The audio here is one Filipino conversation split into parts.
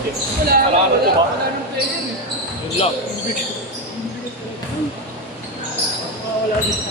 natin. Alam ito ba? Yun lang. Wala dito.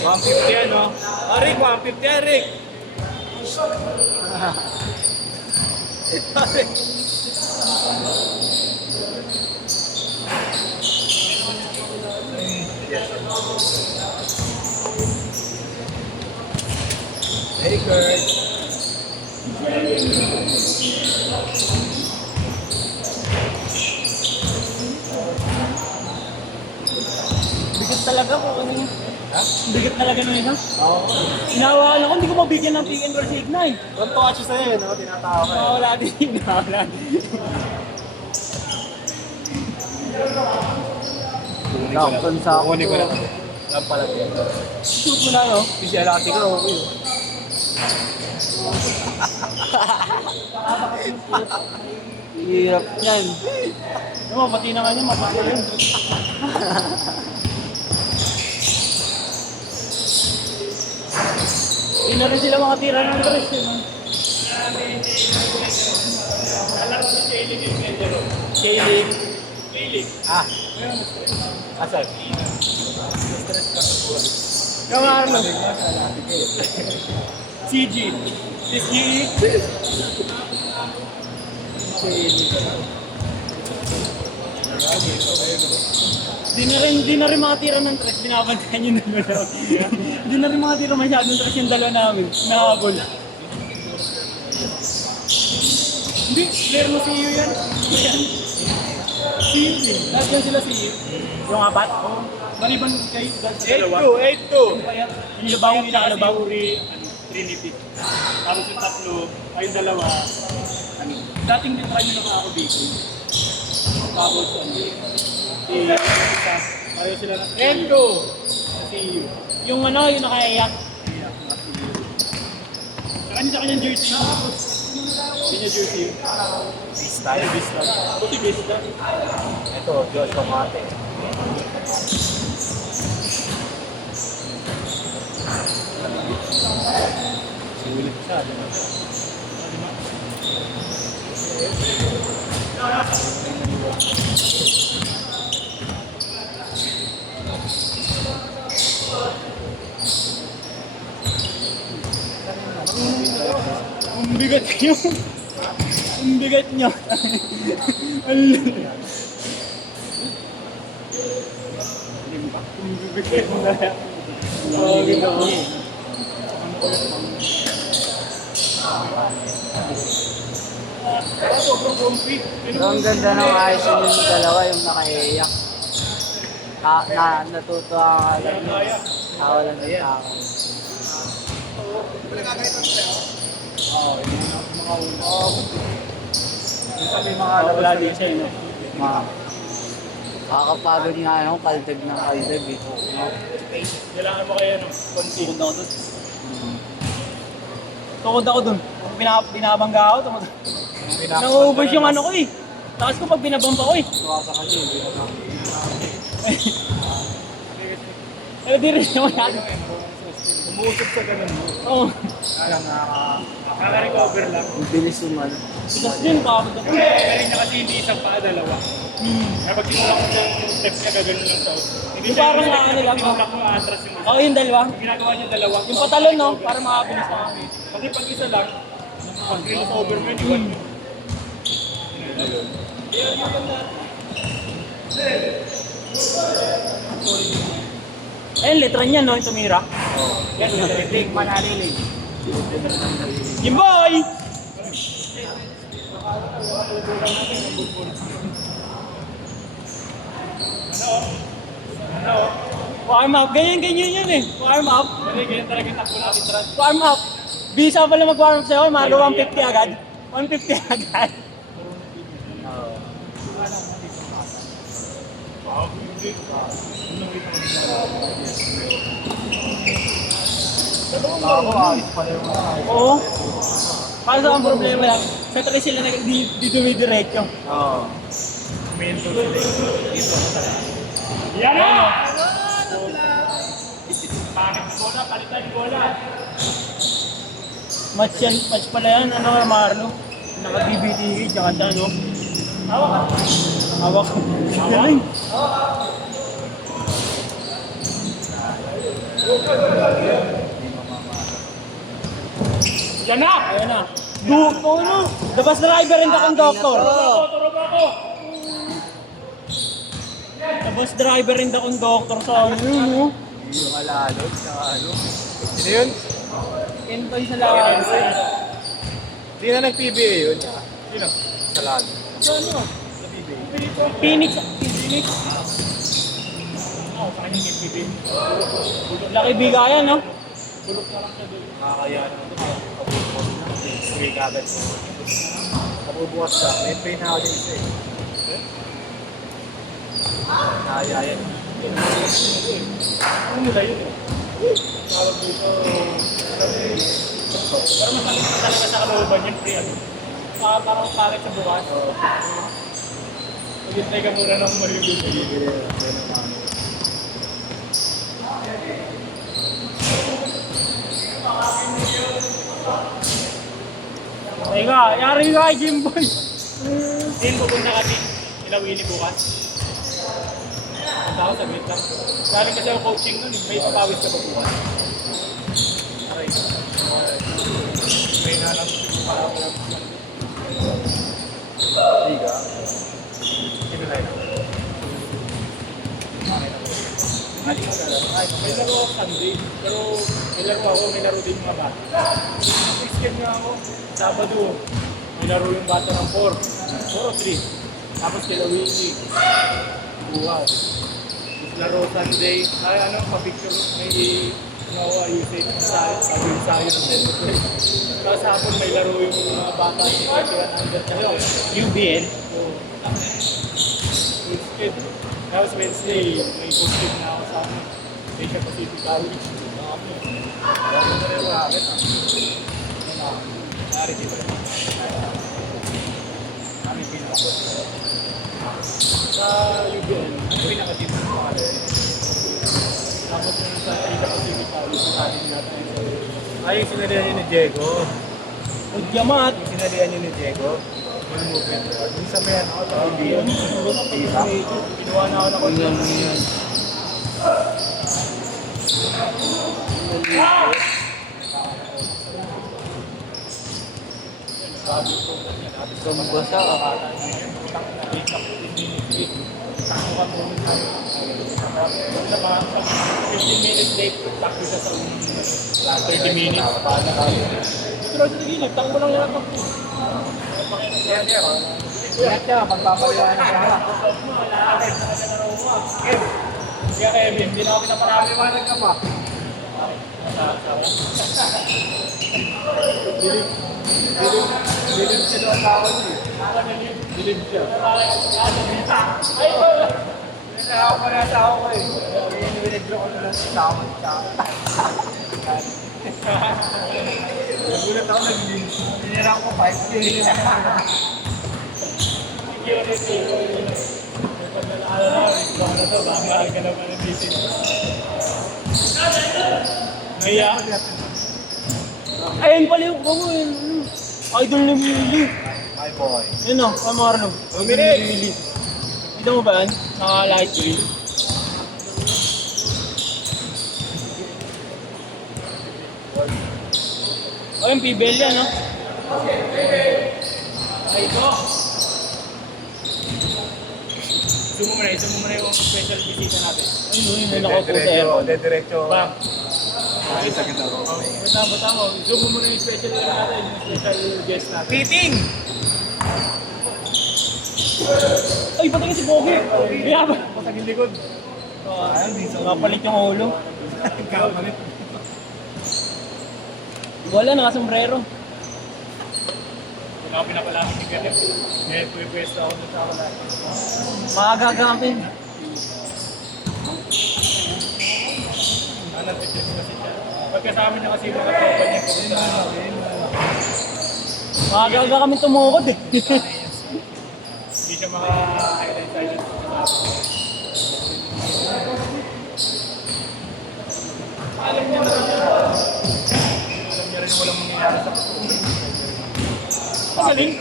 150 ano? Arik, 150 Arik! Arik! Hey, Kurt! Bigat talaga po ano yun. Ha? Bigat talaga ng ina. Oo. Inawakan ako, hindi ko mabigyan ng pick and roll signal. Ganto ka siya sa'yo, no? Tinatawa ka. Wala din. Wala din. Lakpan sa ako. Kukunin ko na. Lang pala yan. Shoot mo na, no? Hindi siya laki ka, okay. Hirap yan. Ano, pati naman yun, mapati yun. Hindi na rin sila makatira ng dress, yun. Shailing. Ah. Asan? Kamarlo. CG. CG. Di na rin makatira ng tres, binabantayan yung dalawa. Di na rin makatira masyadong tres yung dalawa namin. Nakabol. Hindi, player mo si Iyo yan. Si Iyo. Lahat yan sila si Iyo. Yung apat? Oo. Maliban kay dalawa. 8-2. Yung labaw, pinakalabaw. Trinity. Tapos yung tatlo, ayun dalawa. Ano? Dating din tayo naka-Bicol. Tapos ano? Isa. Ayaw sila na. 8-2. Si Iyo. Yung ano, yung nakaiyak. Sa kanyang jersey. Kanya jersey. Vista. Vista. Buti Vista. Ito, Diyos Tomate. Simulit siya, di ba? Ang bigat nyo. Ang bigat nyo. Ang bigat na. Oh, ganda ko. Pero ang ganda ng ayos yung dalawa, yung nakaiyak. Natutuwa ka lang yun. Tawa lang ng tao. Wala din siya, no? Kakapagod nga ano, kaldag ng kaldag eh. Kailangan mo kaya ng konti. Tukod ako dun. Tukod ako dun. Kung binabangga ako, tukod ako. Nang-ubers yung ano ko eh. Takas ko pag binabamba ko eh. Tuwa sa kanya, hindi na Pero di rin naman yan. Umuusap sa ganun mo. Oo. Alam na, nakaka-recover lang. ang bilis umano. Sigas din, kakapag ako. Galing niya kasi hindi isang paa, dalawa. Kaya pag tinulak mo yung steps niya, gagano lang to. Hindi Yung siya parang ano lang, tinulak mo, atras yung Oo, yung dalawa. ginagawa niya dalawa. Yung patalon, no? Para makabilis na kami. Kasi pag isa lang, pag crossover mo yun, iwan mo. Ayun, letra niya, no? Yung tumira. Yan, nalilig, manalilig. Jimboy! Warm up. Ganyan yun eh. Warm up. Kasi ganyan talaga yung takbo natin sa Warm up. Bisa pala mag-warm up sa'yo. Mahalo 150 agad. 150 agad. Ako, ayos pala yung Oo. Paano ang problema lang? Sa tuloy sila di dumidiretso. Oo. Mento sila. Dito. Yan na! na, palitan yung bola. Match pala yan, ano Marlo? Naka-BBTH, tsaka ano? Hawak ka. Hawak ko. Galing. Yan na! Ayan na. Ano? The bus driver and the conductor. Turo ba ako? The bus driver and the conductor sa ano yun, no? Yung alalo, saka ano. Sino yun? Kentoy sa lahat. Hindi na nag-PBA yun. Sino? Sa lalo. Sa ano? Sa PBA. Phoenix. Oo, sa kanya yung PB. Laki bigayan, no? Bulok na lang siya doon. Nakakaya naman ito. Kabubukas na. Sige, kagad mo. Kabubukas na. May pay na ako din isa eh. Nakakaya yan. Ano nila yun eh? Tawag dito, pero masakit na talaga sa kalooban yun, pre, ano? Parang pangit sa bukas. Mag-intay ka muna ng malibig. Teka, yari ka kay Jimboy. Din, pupunta kami. Ilawini bukas. Punta ako sa grid lang. Galing kasi ako coaching nun, may papawis ka pa bukas. Aray. May nalang para ako lang. Liga. Sino na yun? May laro ako Sunday, pero may laro ako, may laro din mga bata. Nag-skip nga ako, Sabado, may laro yung bata ng 4 o 3. Tapos kila Winnie, bukas. Laro Sunday, ay ano, pa-picture, may nawa usage na sabi sa akin ng celebrate. Tapos hapon may laro yung mga bata yung 2100 na UBL. So, skip. Tapos Wednesday, may posting na ako sa amin. Asia Pacific College. Bakit na rin bakit? Nari dito. Kami pinaka. Sa UBN, pinaka-team ko pa rin. Tapos yung sa Asia Pacific College, sa atin natin. Ay, yung sinalihan niyo ni Diego. Udyamat. Yung sinalihan niyo ni Diego. Yung movement. Yung sa may ano, sa PBA. Iba. Kinuha na ako na content. Sumbusa ka. 15 minutes late, takbo siya sa 30 minutes. Dito lang sa gilid, takbo lang yan. Ingat ka, pagpapaliwan ng pera. Kaya Kevin, hindi na ako pinaparami. Paliwanag ka pa. Dilim siya doon tao niyo. Dilim siya. Ako pa na sa ako ko eh. Iniwinigro ko na lang sa tao. Nagulat ako nagdilim. Pinira ko 5K. Kaya, Ayun pala yung bago yun. Idol ni Willie. My boy. Yun o, Kamarlo. Dominic! Willie. Kita mo ba yan? Naka-light green. O yung PBL yan, no? ay ito. Zoom mo muna yung special visita natin. Ayun, yun, nakaupo sa aircon. Diretso. Bang! Ay, sa ganda ko. Bata mo. Zoom mo muna yung special natin, yung special guest natin. Meeting! Ay, patingin si Bogi. Kaya ba? Pasagin likod. Ayun, di sa Kapalit yung ulo. Kapalit. Wala, naka-sombrero. Wala ako pinapalaki ni Kevin. Ngayon, pwede ako dun sa wala. Makagagamit. Nag-check kasi siya. Pagkasama niya kasi mga tropa niya, pumunta na natin. Makagaga kami tumukod eh. Hindi siya maka-highlight tayo dito sa alam niya na yung walang mangyayari sa totoo. Magaling.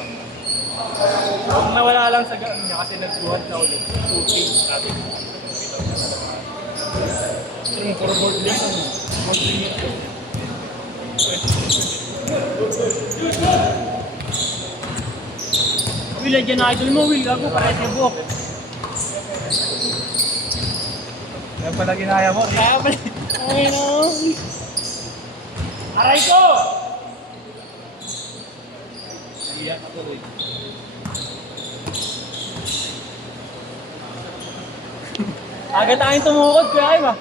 Nawala lang sa gano'n niya kasi nagbuhat na ulit. Shooting natin. Pero yung forward link, forward link yun. Will, dyan na idol mo, Will. Gago, parehas niya buhok. Yan pala ginaya mo. Kaya pala. Ay, no. Aray ko! Iyan ako rin. Aga tayong tumukod, kuya Iba.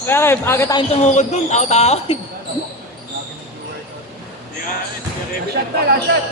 Kuya Iba, aga tayong tumukod dun. Tao-tao. Shot tayo, shot!